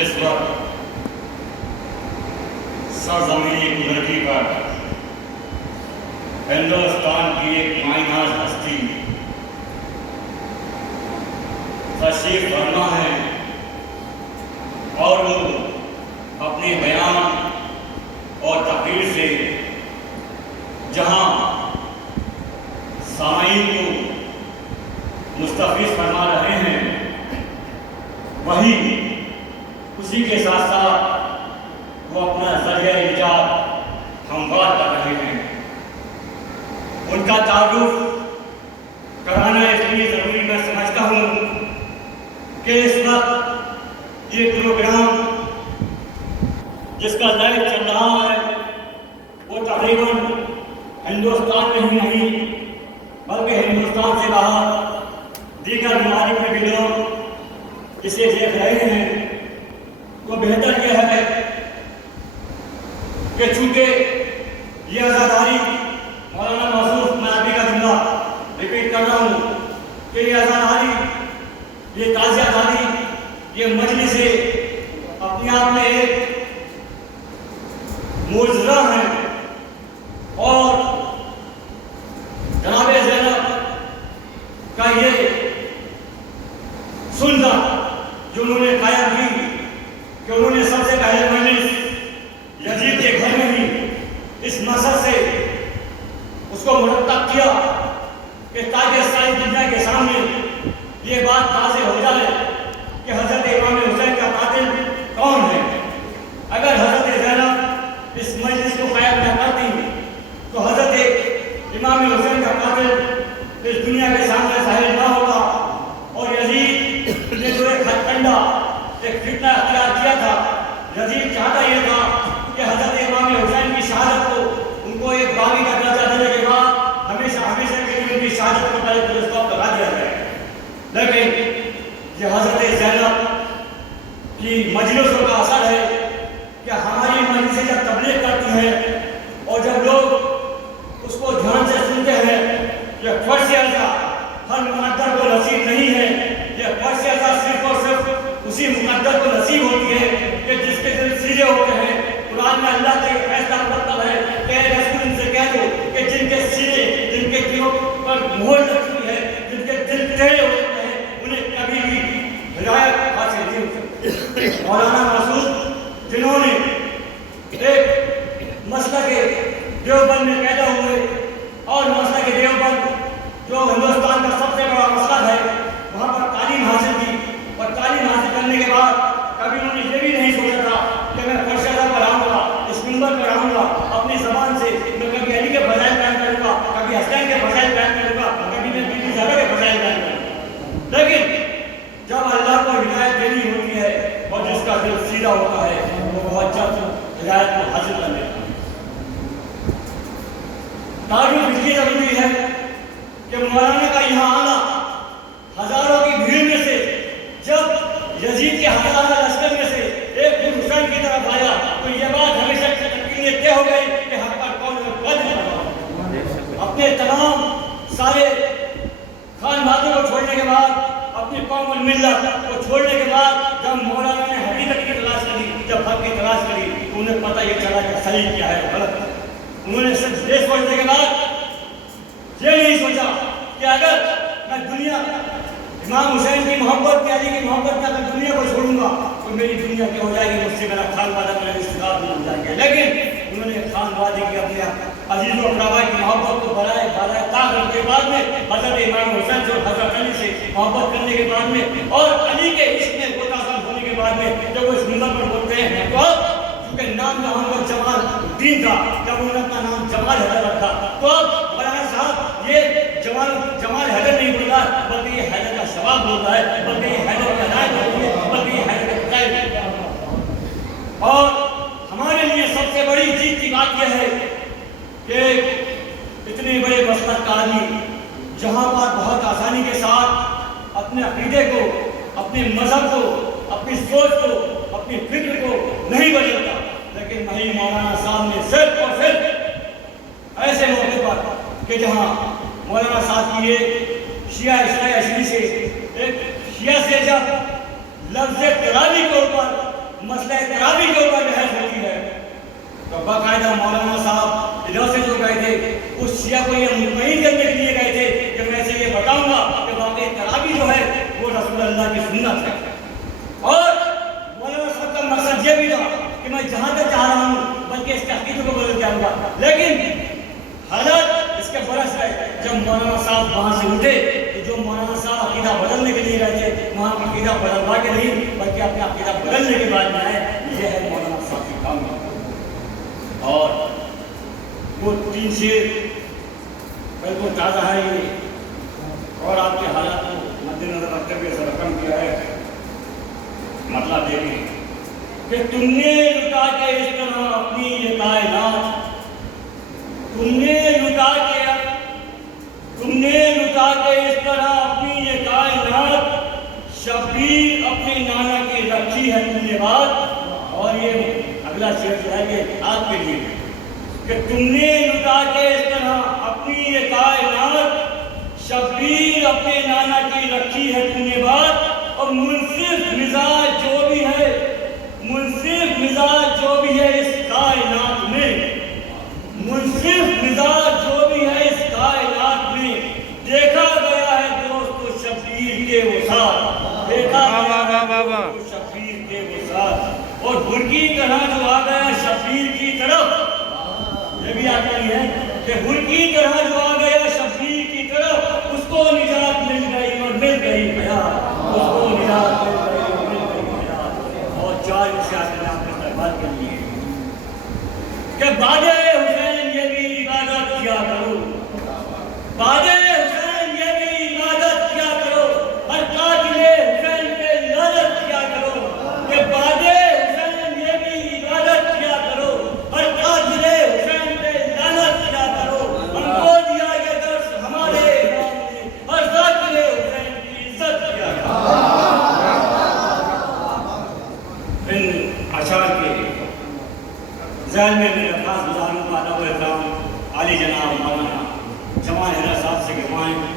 اس وقت سرزمین قدرتی پر ہندوستان کی ایک مائناز ہستی تشریف فرما ہے اور وہ اپنے بیان اور تقریر سے جہاں سامعین کو مستفیض فرما رہے ہیں وہی اسی کے ساتھ ساتھ وہ اپنا ذریعہ ایجاد ہموار کر رہے ہیں۔ ان کا تعارف کرانا اس لیے ضروری میں سمجھتا ہوں کہ اس وقت یہ پروگرام جس کا لائیو چل رہا ہے وہ تقریباً ہندوستان میں ہی نہیں بلکہ ہندوستان سے باہر دیگر ممالک میں بھی لوگ اسے دیکھ رہے ہیں۔ تو بہتر یہ ہے کہ چونکہ یہ عزاداری مولانا محسوس میں آپ کا جملہ ریپیٹ کر رہا ہوں کہ یہ عزاداری، یہ تعزیہ داری، یہ مجلس اپنے آپ میں ایک معجزہ ہے اور جناب زینب کا یہ سننا جو انہوں نے قائم کی کہ انہوں نے سب سے پہلے مجلس یزید کے گھر میں ہی اس مقصد سے اس کو مرتب کیا کہ تاکہ ساری دنیا کے سامنے یہ بات واضح ہو جائے کہ حضرت امام حسین کا قاتل کون ہے۔ اگر حضرت زینب اس مجلس کو قائم نہ کرتی تو حضرت امام حسین کا قاتل اس دنیا کے سامنے ظاہر نہ ہوتا اور یزید نے جو ایک ہتھکنڈا ایک فتنہ اختیار کیا تھا، یزید چاہتا یہ تھا کہ حضرت امام حسین کی شہادت کو ان کو ایک باغی کا درجہ دینے کے بعد ہمیشہ ہمیشہ کے لیے ان کی شہادت کو پہلے ٹیلیسکوپ لگا دیا جائے۔ لیکن یہ حضرت زینب کی مجلسوں کا اثر ہے کہ ہماری مجلسیں جب تبلیغ کرتی ہیں اور جب لوگ اس کو دھیان سے سنتے ہیں، یہ فرض اعضاء ہر مقدر کو نصیب نہیں ہے، یہ فرض اعضاء صرف اور صرف اسی مقدر کو نصیب ہوتی ہے کہ جس کے دل سیدھے ہوتے ہیں۔ قرآن میں اللہ کا یہ فیصلہ مرتب ہے کہ اے رسول ان سے کہہ دو کہ جن کے سینے، جن کے دلوں پر مہر لگی ہوئی ہے، جن کے دل ٹیڑھے ہوتے ہیں، انہیں کبھی بھی ہدایت حاصل نہیں ہو سکتی۔ مولانا محسوس جنہوں نے ایک مسلک دیوبند میں پیدا ہوئے اور مسلک دیوبند جو ہندوستان کا سب سے بڑا مسلک ہے وہاں پر تعلیم حاصل کی اور تعلیم حاصل کرنے کے بعد کبھی انہوں نے یہ بھی نہیں سوچا تھا کہ میں فرشتہ پر آؤں گا، اس منبر پر آؤں گا، اپنی زبان سے میں کبھی علی کے فضائل بیان کروں گا، کبھی حسین کے فضائل بیان کروں گا، کبھی میں بی بی زہرا کے فضائل بیان کروں گا۔ لیکن جب اللہ کو ہدایت دینی ہوتی ہے اور جس کا دل سیدھا ہوتا ہے وہ بہت جلد ہدایت کو حاصل کر لیتا ہے۔ تعریف اس لیے ضروری ہے کہ مولانا کا یہاں آنا ہزاروں کی بھیڑ میں سے جب یزید کے ہزارہ لشکر میں سے ایک دن حسین کی طرف آیا تو یہ بات ہمیشہ کے لیے طے ہو گئی کہ حق پر کون غلط کرتا۔ اپنے تمام سارے خاندانوں کو چھوڑنے کے بعد، اپنی قوم الملت کو چھوڑنے کے بعد جب مولانا نے حقیقت کی تلاش کری، جب حق کی تلاش کری تو انہیں پتہ یہ چلا کہ صحیح کیا ہے غلط ہے۔ انہوں نے صرف یہ سوچنے کے بعد یہ نہیں سوچا کہ اگر میں دنیا امام حسین کی محبت میں، علی کی محبت میں اگر دنیا کو چھوڑوں گا تو میری دنیا کیا ہو جائے گی، مجھ سے میرا خانوادہ میرا رشتہ دار بھی ہو جائے گا۔ لیکن انہوں نے خانوادے کی اپنے عزیز و اقربا کی محبت کو بڑھائے طاقت کے بعد میں حضرت امام حسین سے اور حضرت علی سے محبت کرنے کے بعد میں اور علی کے عشق میں متاثر ہونے کے بعد میں جب وہ اس منبر پر بولتے ہیں تو اب چونکہ نام جہاں کا جمال الدین تھا، جب انہوں نے اپنا نام جمال حیدر رکھا تو اب مولانا صاحب یہ جمال حیدر نہیں بول رہا بلکہ یہ حیدر کا شباب بول رہا ہے، بلکہ یہ حیدر کا نائب بول رہا ہے، بلکہ یہ حیدر کا قائد ہے۔ اور ہمارے لیے سب سے بڑی چیز کی بات یہ ہے کہ اتنے بڑے مسلک کا آدمی جہاں پر بہت آسانی کے ساتھ اپنے عقیدے کو، اپنے مذہب کو، اپنی سوچ کو، اپنی فکر کو نہیں بدلتا، لیکن وہی مولانا صاحب نے صرف اور صرف ایسے موقع پر کہ جہاں مولانا صاحب کی ایک شیعہ اسلائی اشری سے ایک شیعہ سے جب لفظ تراوی کے اوپر مسئلہ تراویح کے اوپر بحث ہوتی ہے تو باقاعدہ مولانا صاحب ادھر سے جو گئے تھے اس شیعہ کو یہ مطمئن کرنے کے لیے گئے تھے کہ میں سے یہ بتاؤں گا کہ واقعی تراویح جو ہے وہ رسول اللہ کی سنت ہے. اور مولانا صاحب کا مقصد یہ بھی تھا کہ میں جہاں تک چاہ رہا ہوں بلکہ اس کے عقیدے کو بدل جاؤں گا. لیکن حالت اس کے برعکس ہے. جب مولانا صاحب وہاں سے اٹھے تو جو مولانا صاحب عقیدہ بدلنے کے لیے گئے تھے وہاں عقیدہ بدلوا کے نہیں بلکہ اپنا عقیدہ بدلنے کے بعد میں آئے. یہ ہے مولانا صاحب کی کام. اور وہ 3 شعر بالکل تازہ ہے یہ اور آپ کے حالات کو مد نظر رکھتے ہوئے اسے رقم کیا ہے. مطلب دیکھیں کہ تم نے لٹا کے اس طرح اپنی یہ کائنات تم نے لٹا کے اس طرح اپنی یہ کائنات شبیر اپنے نانا کی رکھی ہے تم نے بات. اور یہ اگلا شعر جو ہے یہ آپ کے لیے کہ تم نے لٹا کے اس طرح اپنی یہ کائنات شبیر اپنے نانا کی رکھی ہے تم نے بات. اور منصف مزاج جو بھی ہے اس کائنات میں منصف مزاج جو بھی ہے اس کائنات میں دیکھا گیا ہے دوست و شبیر کے وصال دیکھا گیا ہے شبیر کے وصال. اور بھرکی طرح جو آ گیا شبیر کی طرف یہ بھی آتی ہے کہ بھرکی طرح جو آ گیا شبیر کی طرف اس کو نجات مل گئی اور مل گئی حیات. اس کو نجات مل گئی اور مل گئی حیات. اور 4 اشارے میں آپ نے استعمال کر لیے کہ بادے حسین یہ بھی عبادت کیا کرو بادے حسین یہ بھی عبادت کیا کرو ہر قاتل حسین پہ لعنت کیا کرو کہ بادے حسین یہ بھی عبادت کیا کرو ہر قاتل حسین پہ لعنت کیا کرو. ہم کو دیا یہ درس ہمارے امام نے ہر قاتل حسین کی عزت کیا کرو. ان اشعار کے ذہن میں میرے خاص گزاروں کا ادب و احترام عالی جناب مولانا جمال صاحب سے گرمائیں.